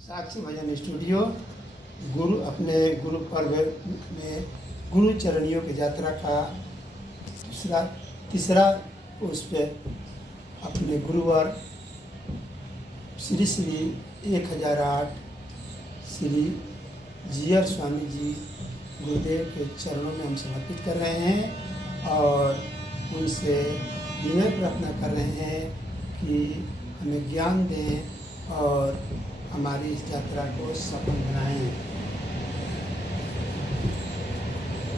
साक्षी भजन studio अपने गुरु पर्व में गुरु चरणियों की यात्रा का तीसरा उस पर अपने गुरुवार श्री श्री 1008 श्री जीआर स्वामी जी गुरुदेव के चरणों में हम समर्पित कर रहे हैं और उनसे विनय प्रार्थना कर रहे हैं कि हमें ज्ञान दें और हमारी इस यात्रा को सफल बनाएं।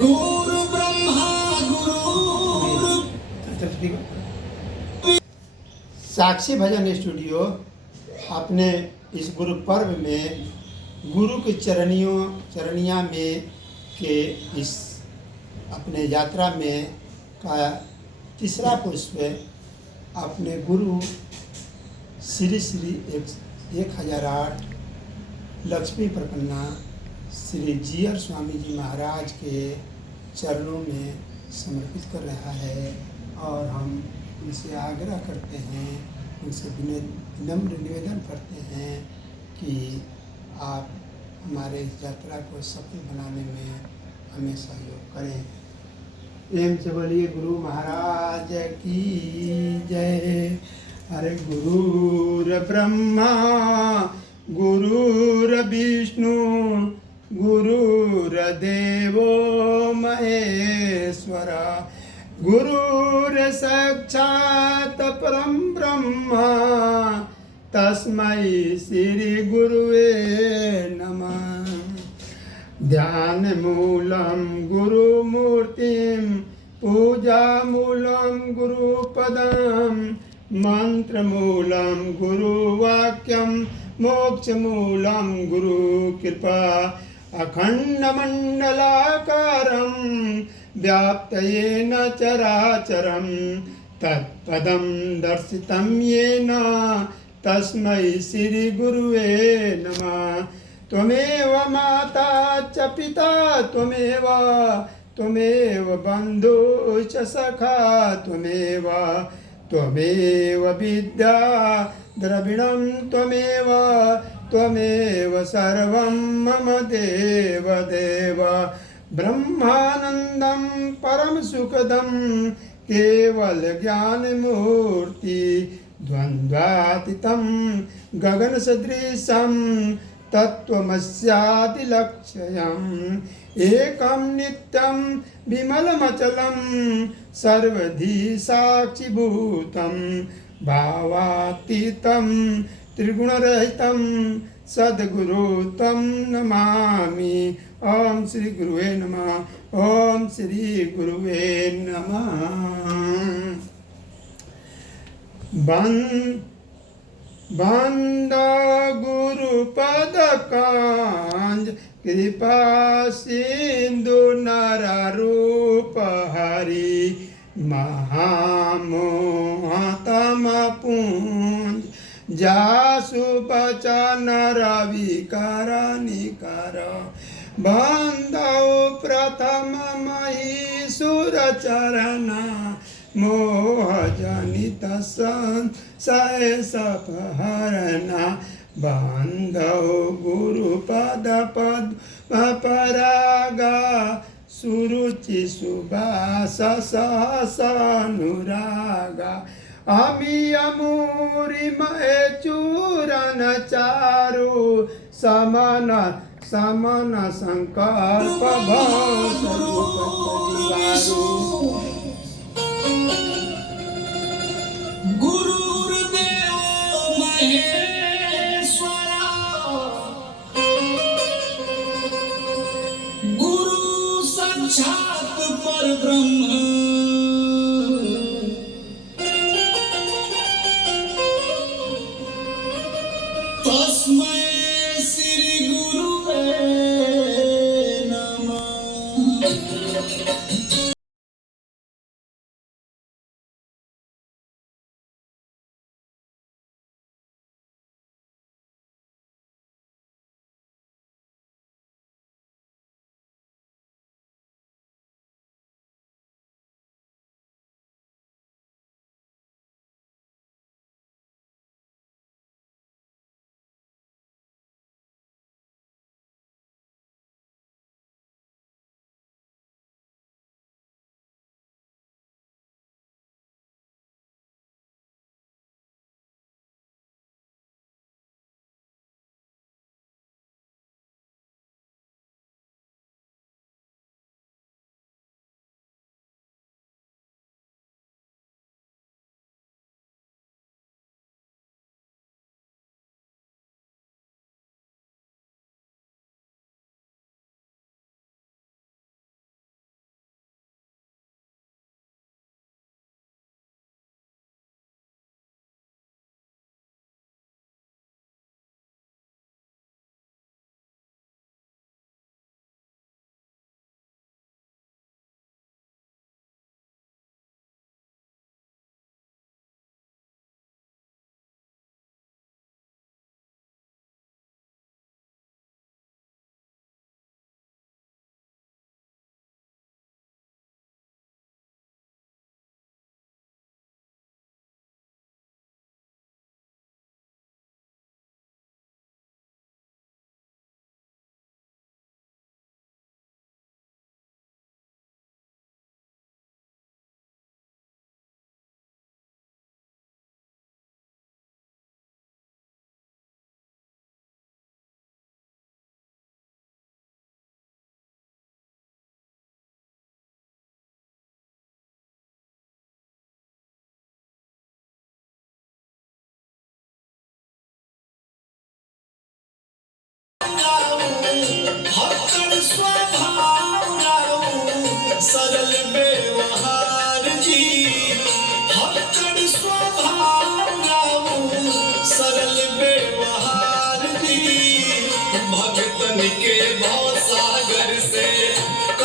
गुरु ब्रह्मा गुरु साक्षी भजन स्टूडियो अपने इस गुरु पर्व में गुरु के चरणिया में के इस अपने यात्रा में का तीसरा पुष्प अपने गुरु श्री श्री 1008 लक्ष्मी प्रपन्ना श्री जीआर स्वामी जी महाराज के चरणों में समर्पित कर रहा है और हम उनसे आग्रह करते हैं, उनसे विनम्र निवेदन करते हैं कि आप हमारे इस यात्रा को सफल बनाने में हमें सहयोग करें। प्रेम से बोलिए गुरु महाराज की जय। अरे गुरुर ब्रह्मा गुरुर विष्णु गुरुर्देवो महेश्वरा गुरुर साक्षात् परम ब्रह्मा तस्मै श्री गुरुवे नमः। ध्यान मूलम गुरुमूर्तिं पूजा मूलम गुरुपदम मंत्र मूलम गुरुवाक्यम मोक्ष मूलम गुरु कृपा अखंड मंडलाकारं व्याप्तयेन चराचरं तत्पदं दर्शितं येन तस्मै श्री गुरुवे नमः। त्वमेव माता च पिता त्वमेव बन्धुश्च सखा त्वमेव विद्या द्रविणं त्वमेव सर्वं मम देव ब्रह्मानन्दं परम सुखदं केवल ज्ञानमूर्ति द्वन्द्वातीतं गगनसदृशं तत्त्वमस्यादिलक्ष्यम् एकं नित्यं विमलमचलं सर्वधी साक्षिभूतं भावातीतं त्रिगुणरहितं सद्गुरु तं नमामि। ओम श्री गुरुवे नमः। ओम श्री गुरुवे नमः। बंदो गुरुपद कांज कृपा सिंधु नर रूप हरि महामोहतम पुंज जासु बचन रवि कर निकर बंदो प्रथम महीसुर चरण मोह जनित संशय सपहरना बांधव गुरुपद परागा सुरुचि सुबास सहसानुरागा अमी अमूरी महे चूरन चारु समन संकल्प भवु गुरुर्देव महेश्वरा गुरु साक्षात् परब्रह्म तस्मै श्री गुरुवे नमः।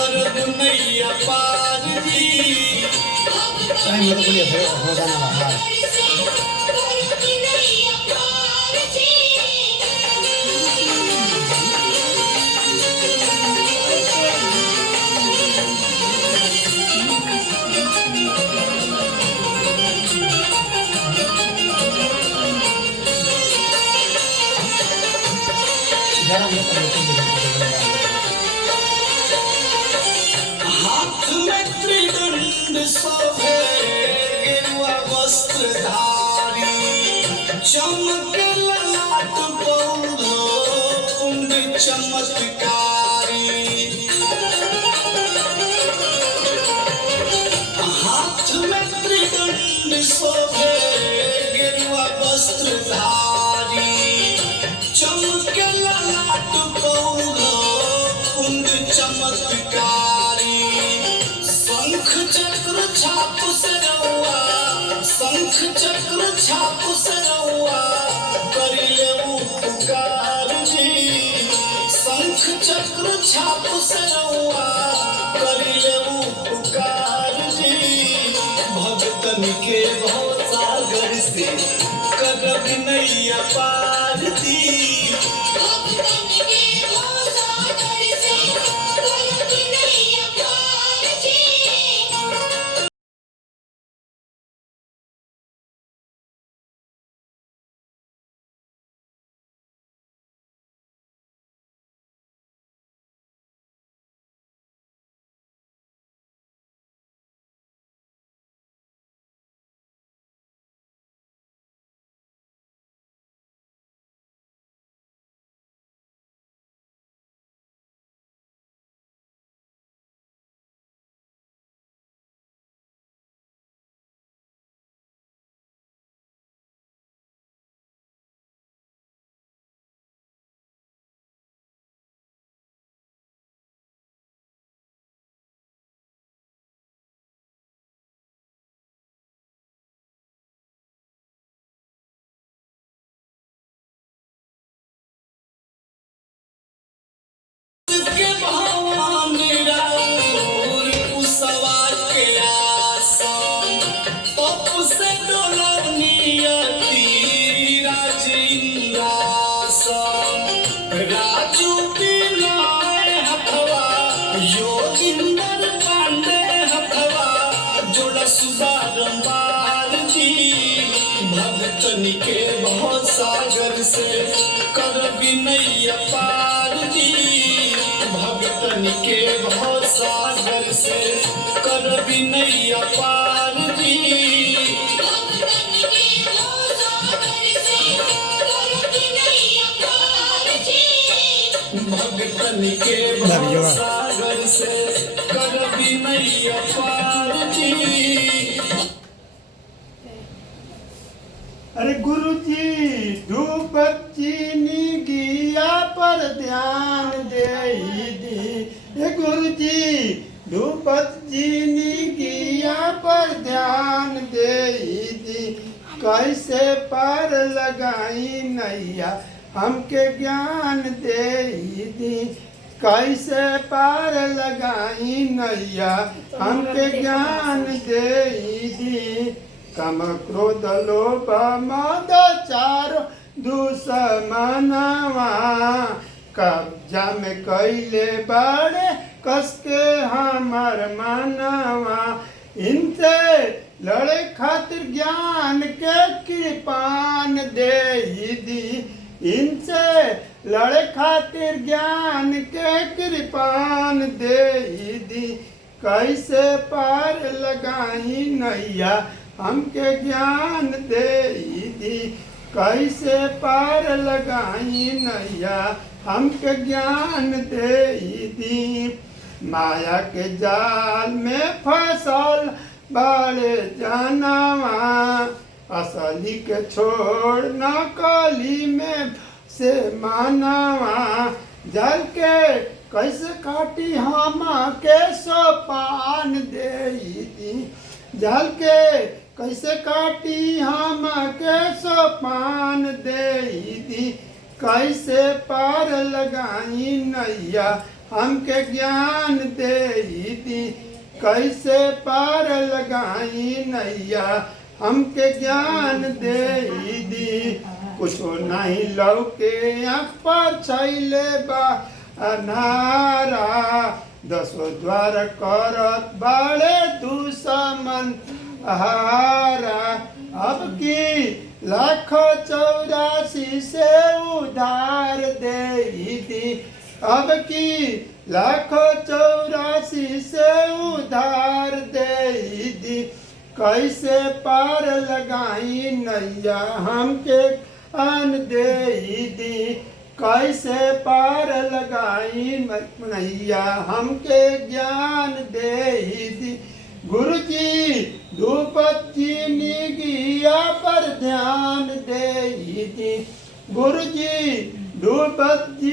करब नैया पार जी टाइम मतलब बोलिए फिर हो जाना बाहर जरा हाथ में त्रिदंड शोभे गेरुआ वस्त्रधारी चमक ललाट पौधो कुंड चमत्कारी हाथ में त्रिदंड शोभे गेरुआ वस्त्रधारी चमक ललाट पौधो कुंड चमत्कारी शंख चक्र छाप सरौआ शंख चक्र छाप सरौआ करिले उपकार जी शंख चक्र छाप सरौआ करिले उपकार जी भगतन के भव सागर से करब नैया पार जी के भवानी राउर कुसवा के आसन पप से डोलनियती राजिंद्रासन राजू पिनाय हथवा योगिंदर पांडे हथवा जोड़ा सुबारंबार जी भगतन के बहुत सागर से करबी नैया पार जी भगतन के बहुत सागर से करबी नैया पार जी भगतन के बहुत सागर से करबी नैया पार जी अरे गुरुजी धूप चीनी गिया पर ध्यान दे दी ये गुरुजी धूप चीनी गिया पर ध्यान दे दी कैसे पार लगाई नैया हमके ज्ञान दे दी कैसे पार लगाई नैया हमके ज्ञान दे दी काम क्रोध लोभ मद चारो दुश्मनवा कब्जा में कैले बड़े कसके हमार मनवा इनसे लड़े खातिर ज्ञान के कृपान दे दी इनसे लड़े खातिर ज्ञान के कृपान दे दी कैसे पार लगाई नैया हमके ज्ञान दे दी कैसे पार लगाई नैया हमके ज्ञान दे दी माया के जाल में फसल बड़े जानवा असली के छोड़ नकली में से मानवा जल के कैसे काटी हम के सोपान दे दी जल के कैसे काटी हम के सोपान दे दी कैसे पार लगाई नैया हमके ज्ञान दे दी, कैसे पार लगाई नैया हमके ज्ञान दे दी। कुछो नहीं लौके आँख पर छैले बा अनारा, दसो द्वार करत बाड़े दुश्मन हारा। अब की लाख 84 से उधार दे दी, अब की लाख 84 से उधार दे दी, कैसे पार लगाई नैया हमके अन दे दी, कैसे पार लगाई नैया हमके ज्ञान दे दी। गुरुजी धूपती निगिया पर ध्यान दे दी, गुरुजी धूपती